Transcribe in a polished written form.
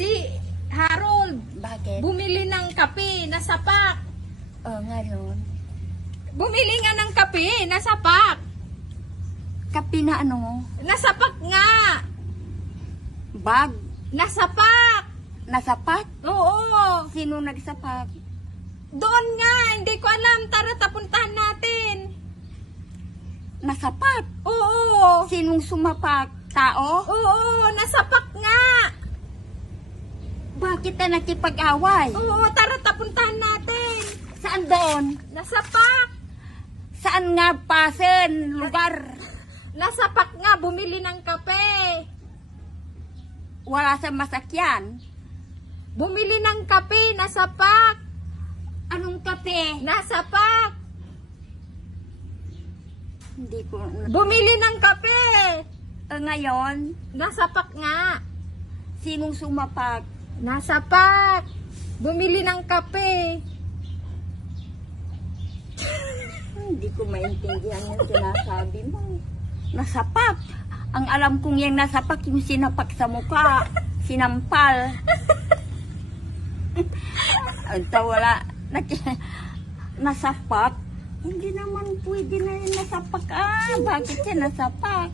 Si Harold, Bakit? bumili ng kape na sapak. Ngayon. Bumili nga ng kape na sapak. Kape na ano? Nasapak nga. Bag. Nasapak. Nasapak? Oo. Sino nagsapak? Doon nga, hindi ko alam. Tara, tapuntahan natin. Nasapak? Oo. Sinong sumapak? Tao? Oo, nasapak nga. Bakit na nakipag-away? Oo, tara, tapuntahan natin. Saan doon? Nasapak. Saan nga pasen? Lugar? Nasapak nga, bumili ng kape. Wala sa masakyan? Bumili ng kape, nasapak. Anong kape? Nasapak. Hindi ko... Bumili ng kape. Ngayon, Nasapak nga. sinong sumapak? Nasapak. Bumili ng kape. Hindi ko maintindihan yung sinasabi mo. Nasapak. Ang alam kong yung nasapak, yung sinapak sa mukha. Sinampal. Ito wala. Nasapak? Hindi naman pwede na yung nasapak. Bakit siya nasapak?